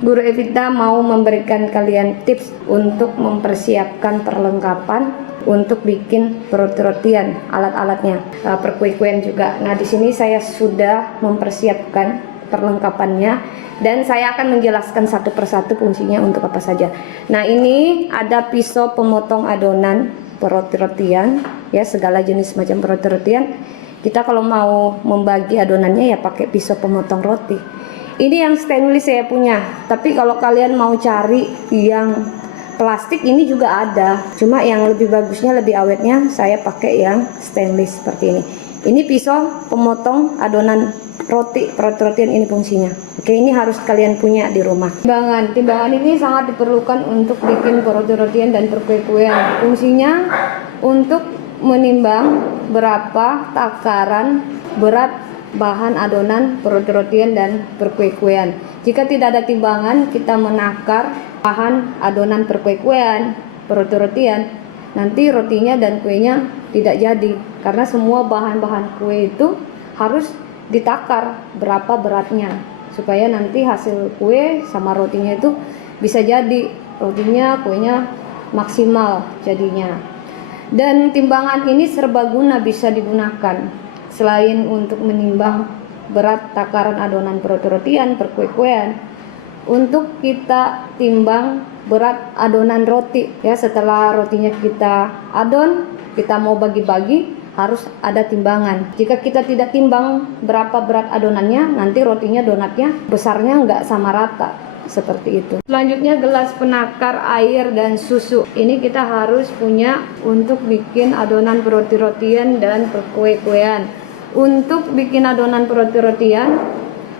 Guru Evita mau memberikan kalian tips untuk mempersiapkan perlengkapan untuk bikin roti-rotian, alat-alatnya, perkue-kuean juga. Nah, di sini saya sudah mempersiapkan perlengkapannya dan saya akan menjelaskan satu persatu fungsinya untuk apa saja. Nah, ini ada pisau pemotong adonan roti-rotian, ya, segala jenis macam roti-rotian. Kita kalau mau membagi adonannya ya pakai pisau pemotong roti. Ini yang stainless saya punya, tapi kalau kalian mau cari yang plastik ini juga ada, cuma yang lebih bagusnya, lebih awetnya saya pakai yang stainless seperti ini. Ini pisau pemotong adonan roti-rotian, ini fungsinya. Oke, ini harus kalian punya di rumah. Timbangan ini sangat diperlukan untuk bikin roti-rotian dan perkue-kuean. Fungsinya untuk menimbang berapa takaran berat bahan adonan roti-rotian dan perkue-kuean. Jika tidak ada timbangan, kita menakar bahan adonan perkue-kuean, roti-rotian, nanti rotinya dan kuenya tidak jadi, karena semua bahan-bahan kue itu harus ditakar berapa beratnya supaya nanti hasil kue sama rotinya itu bisa jadi, rotinya, kuenya maksimal jadinya. Dan timbangan ini serbaguna, bisa digunakan selain untuk menimbang berat takaran adonan roti-rotian, perkue-kuean, untuk kita timbang berat adonan roti, ya. Setelah rotinya kita adon, kita mau bagi-bagi, harus ada timbangan. Jika kita tidak timbang berapa berat adonannya, nanti rotinya, donatnya besarnya nggak sama rata, seperti itu. Selanjutnya gelas penakar air dan susu. Ini kita harus punya untuk bikin adonan roti-rotian dan perkue-kuean. Untuk bikin adonan roti-rotian,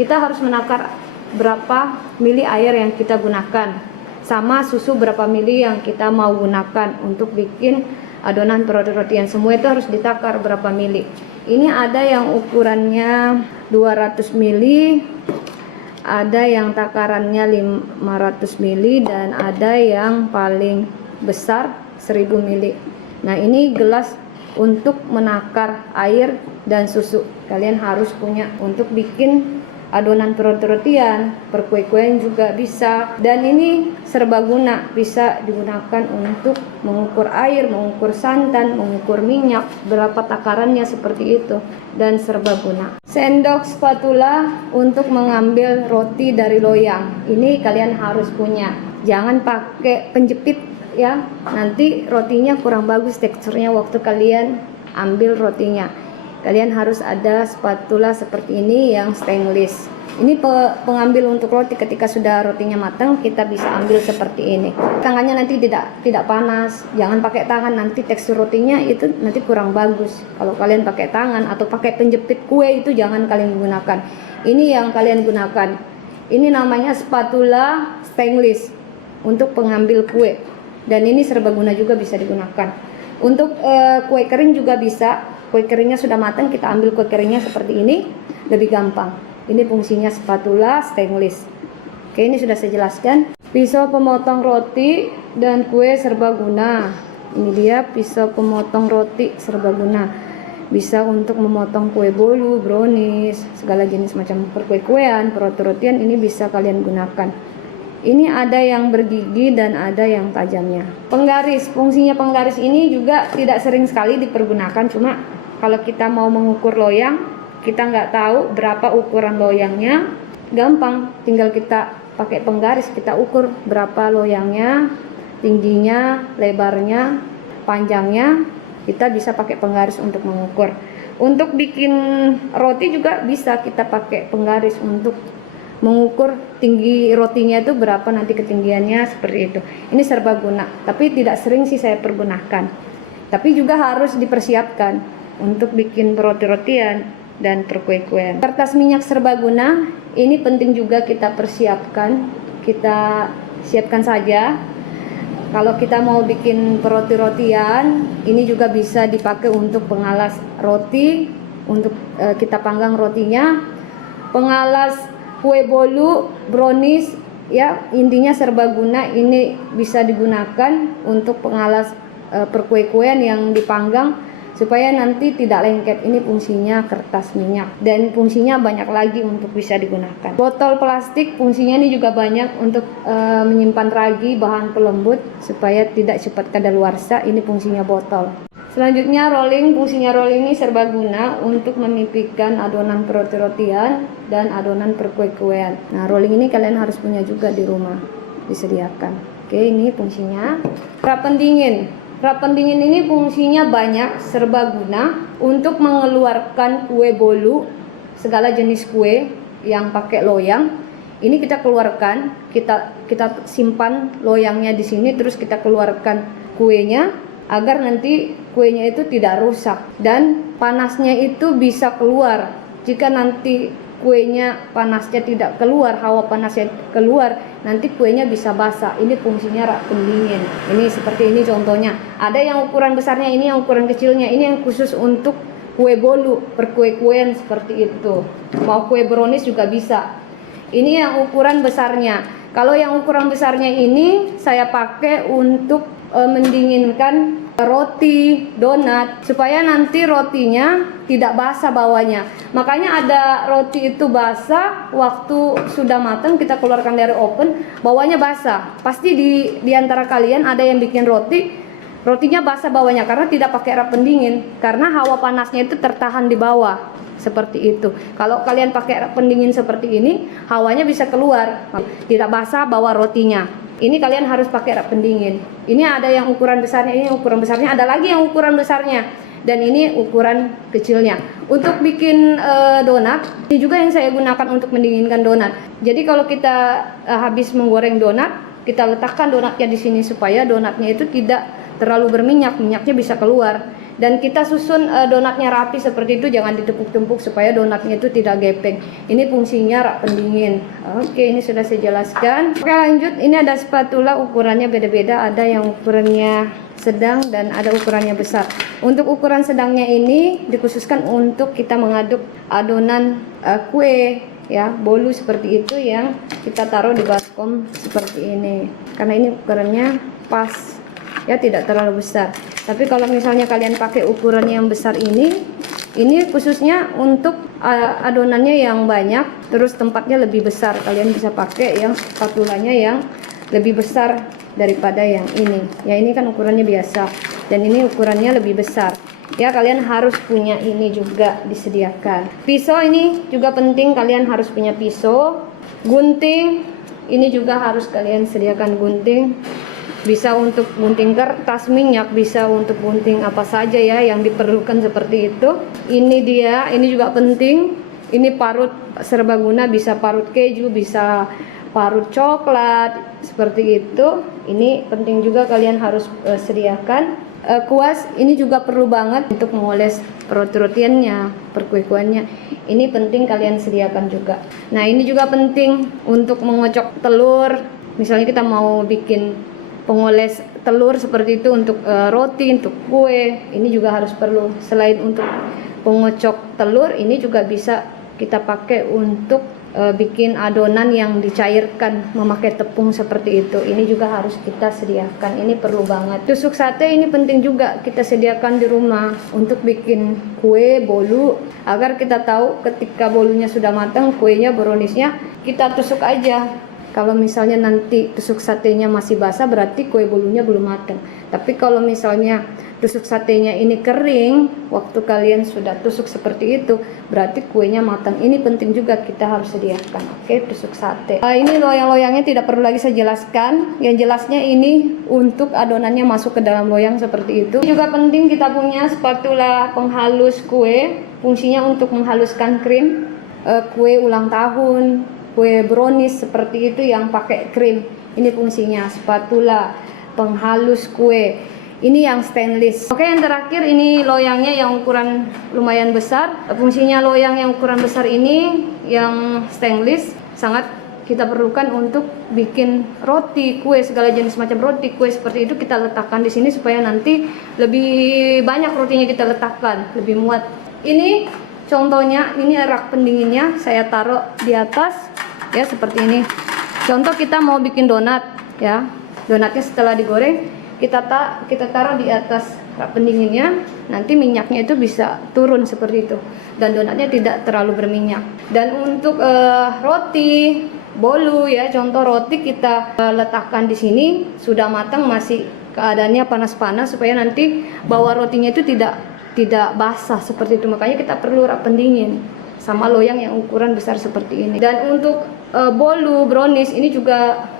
kita harus menakar berapa mili air yang kita gunakan, sama susu berapa mili yang kita mau gunakan untuk bikin adonan roti-rotian. Semua itu harus ditakar berapa mili. Ini ada yang ukurannya 200 mili, ada yang takarannya 500 mili, dan ada yang paling besar 1000 mili. Nah, ini gelas untuk menakar air dan susu. Kalian harus punya untuk bikin adonan roti-rotian, perkue-kuean juga bisa. Dan ini serbaguna, bisa digunakan untuk mengukur air, mengukur santan, mengukur minyak, berapa takarannya, seperti itu. Dan serbaguna. Sendok spatula untuk mengambil roti dari loyang. Ini kalian harus punya. Jangan pakai penjepit, ya, nanti rotinya kurang bagus teksturnya waktu kalian ambil rotinya. Kalian harus ada spatula seperti ini yang stainless. Ini pengambil untuk roti. Ketika sudah rotinya matang, kita bisa ambil seperti ini. Tangannya nanti tidak panas. Jangan pakai tangan, nanti tekstur rotinya itu nanti kurang bagus. Kalau kalian pakai tangan atau pakai penjepit kue, itu jangan kalian gunakan. Ini yang kalian gunakan. Ini namanya spatula stainless untuk pengambil kue. Dan ini serbaguna juga, bisa digunakan. Untuk kue kering juga bisa. Kue keringnya sudah matang, kita ambil kue keringnya seperti ini, lebih gampang. Ini fungsinya spatula stainless. Oke, ini sudah saya jelaskan. Pisau pemotong roti dan kue serbaguna. Ini dia pisau pemotong roti serbaguna. Bisa untuk memotong kue bolu, brownies, segala jenis macam perkue-kuean, roti-rotian, ini bisa kalian gunakan. Ini ada yang bergigi dan ada yang tajamnya. Penggaris, fungsinya penggaris ini juga tidak sering sekali dipergunakan. Cuma kalau kita mau mengukur loyang, kita nggak tahu berapa ukuran loyangnya, gampang, tinggal kita pakai penggaris, kita ukur berapa loyangnya, tingginya, lebarnya, panjangnya, kita bisa pakai penggaris untuk mengukur. Untuk bikin roti juga bisa kita pakai penggaris untuk mengukur tinggi rotinya itu berapa, nanti ketinggiannya seperti itu. Ini serbaguna, tapi tidak sering sih saya pergunakan. Tapi juga harus dipersiapkan untuk bikin roti-rotian dan perkue-kuean. Kertas minyak serbaguna ini penting juga kita persiapkan. Kita siapkan saja. Kalau kita mau bikin roti-rotian, ini juga bisa dipakai untuk pengalas roti, untuk kita panggang rotinya, pengalas kue bolu, brownies, ya, intinya serbaguna. Ini bisa digunakan untuk pengalas perkue-kuean yang dipanggang supaya nanti tidak lengket. Ini fungsinya kertas minyak dan fungsinya banyak lagi untuk bisa digunakan. Botol plastik fungsinya ini juga banyak untuk menyimpan ragi, bahan pelembut supaya tidak cepat kadaluarsa. Ini fungsinya botol. Selanjutnya rolling, fungsinya rolling ini serbaguna untuk memipihkan adonan roti-rotian dan adonan perkue-kuean. Nah, rolling ini kalian harus punya juga di rumah, disediakan. Oke, ini fungsinya. Rak pendingin. Rak pendingin ini fungsinya banyak, serbaguna untuk mengeluarkan kue bolu, segala jenis kue yang pakai loyang. Ini kita keluarkan, kita simpan loyangnya di sini, terus kita keluarkan kuenya agar nanti kuenya itu tidak rusak dan panasnya itu bisa keluar. Jika nanti kuenya panasnya tidak keluar, hawa panasnya keluar, nanti kuenya bisa basah. Ini fungsinya rak pendingin. Ini seperti ini contohnya. Ada yang ukuran besarnya, ini yang ukuran kecilnya. Ini yang khusus untuk kue bolu, perkue-kuean seperti itu. Mau kue brownies juga bisa. Ini yang ukuran besarnya. Kalau yang ukuran besarnya ini saya pakai untuk mendinginkan roti, donat, supaya nanti rotinya tidak basah bawahnya. Makanya ada roti itu basah, waktu sudah matang kita keluarkan dari oven, bawahnya basah. Pasti di antara kalian ada yang bikin rotinya basah bawahnya karena tidak pakai rak pendingin, karena hawa panasnya itu tertahan di bawah. Seperti itu. Kalau kalian pakai rak pendingin seperti ini, hawanya bisa keluar, tidak basah bawah rotinya. Ini kalian harus pakai rak pendingin. Ini ada yang ukuran besarnya, ini ukuran besarnya, ada lagi yang ukuran besarnya, dan ini ukuran kecilnya. Untuk bikin donat, ini juga yang saya gunakan untuk mendinginkan donat. Jadi kalau kita habis menggoreng donat, kita letakkan donatnya di sini supaya donatnya itu tidak terlalu berminyak, minyaknya bisa keluar. Dan kita susun donatnya rapi seperti itu, jangan ditepuk-tepuk supaya donatnya itu tidak gepeng. Ini fungsinya rak pendingin. Oke, ini sudah saya jelaskan. Oke, lanjut. Ini ada spatula, ukurannya beda-beda. Ada yang ukurannya sedang dan ada ukurannya besar. Untuk ukuran sedangnya ini dikhususkan untuk kita mengaduk adonan kue, ya, bolu seperti itu yang kita taruh di baskom seperti ini. Karena ini ukurannya pas, ya, tidak terlalu besar. Tapi kalau misalnya kalian pakai ukuran yang besar ini khususnya untuk adonannya yang banyak, terus tempatnya lebih besar. Kalian bisa pakai yang spatulanya yang lebih besar daripada yang ini. Ya, ini kan ukurannya biasa dan ini ukurannya lebih besar. Ya, kalian harus punya ini juga disediakan. Pisau ini juga penting, kalian harus punya pisau. Gunting ini juga harus kalian sediakan gunting. Bisa untuk gunting kertas minyak, bisa untuk gunting apa saja ya yang diperlukan seperti itu. Ini dia, ini juga penting. Ini parut serbaguna, bisa parut keju, bisa parut coklat, seperti itu. Ini penting juga kalian harus sediakan. Kuas ini juga perlu banget untuk mengoles roti-rotiannya, perkue-kueannya. Ini penting kalian sediakan juga. Nah, ini juga penting untuk mengocok telur. Misalnya kita mau bikin pengoles telur seperti itu untuk roti, untuk kue, ini juga harus perlu. Selain untuk pengocok telur, ini juga bisa kita pakai untuk bikin adonan yang dicairkan memakai tepung seperti itu. Ini juga harus kita sediakan, ini perlu banget. Tusuk sate ini penting juga kita sediakan di rumah untuk bikin kue bolu, agar kita tahu ketika bolunya sudah matang, kuenya browniesnya kita tusuk aja. Kalau misalnya nanti tusuk satenya masih basah, berarti kue bolunya belum matang. Tapi kalau misalnya tusuk satenya ini kering, waktu kalian sudah tusuk seperti itu, berarti kuenya matang. Ini penting juga kita harus sediakan. Oke, tusuk sate. Ini loyang-loyangnya tidak perlu lagi saya jelaskan. Yang jelasnya ini untuk adonannya masuk ke dalam loyang seperti itu. Ini juga penting kita punya spatula penghalus kue. Fungsinya untuk menghaluskan krim, kue ulang tahun, kue brownies seperti itu yang pakai krim. Ini fungsinya spatula penghalus kue. Ini yang stainless. Oke, yang terakhir ini loyangnya yang ukuran lumayan besar. Fungsinya loyang yang ukuran besar ini yang stainless sangat kita perlukan untuk bikin roti, kue, segala jenis macam roti, kue seperti itu kita letakkan di sini supaya nanti lebih banyak rotinya kita letakkan, lebih muat. Ini contohnya, ini rak pendinginnya saya taruh di atas. Ya, seperti ini. Contoh kita mau bikin donat, ya. Donatnya setelah digoreng kita taruh di atas rak pendinginnya, nanti minyaknya itu bisa turun seperti itu, dan donatnya tidak terlalu berminyak. Dan untuk roti bolu ya, contoh roti kita letakkan di sini sudah matang, masih keadaannya panas-panas supaya nanti bawah rotinya itu tidak basah seperti itu. Makanya kita perlu rak pendingin sama loyang yang ukuran besar seperti ini. Dan untuk bolu brownies ini juga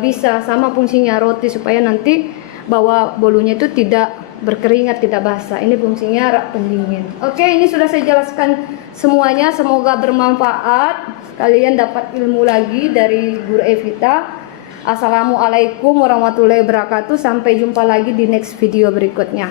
bisa sama fungsinya roti, supaya nanti bawah bolunya itu tidak berkeringat, tidak basah. Ini fungsinya rak pendingin. Oke, ini sudah saya jelaskan semuanya, semoga bermanfaat. Kalian dapat ilmu lagi dari Guru Evita. Assalamualaikum warahmatullahi wabarakatuh. Sampai jumpa lagi di next video berikutnya.